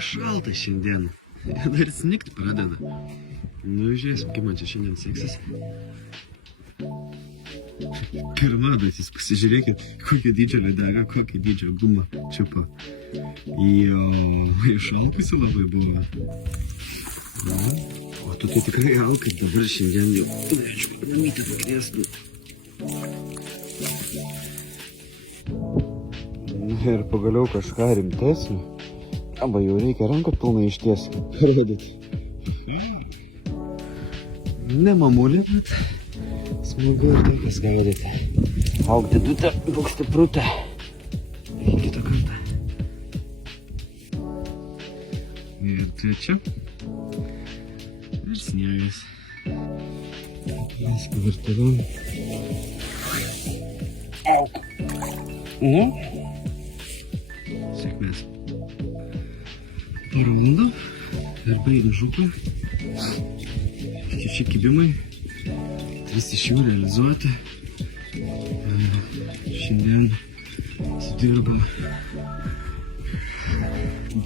Šalta šiandien. Dar snigti pradeda. Nu, žiūrėsim, kaip man čia šiandien seksis. Pirma, bet jūs pasižiūrėkit, kokio dydžio lydega, kokio dydžio gumą čiupa. Jo, šalpusi labai buvo. O tu tai tikrai aukai, dabar šiandien jau norėčiau mamytę pakviestų. Ir pagaliau kažką rimtesnio. Arba jau reikia ranką pilnai išties parodyti. Ne mamulė, bet smagu ir tai, kas gaidėte. Auk didutę, būk stiprutę. Iki kito kartą. Ir trečia. Ir sniegas. Viską virtuvėm. Auk. Sėkmės. Paraundo ir baigiam žuklę. Šeši kibimai. 3 iš jų realizuoti. Šiandien sudirba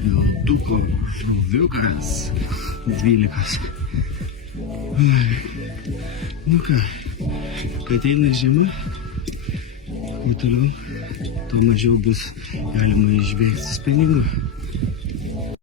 bilduko žuviukas 12. Nu ką, kai ateina žiema, kuo toliau, tuo mažiau bus galima išbėgti spiningų.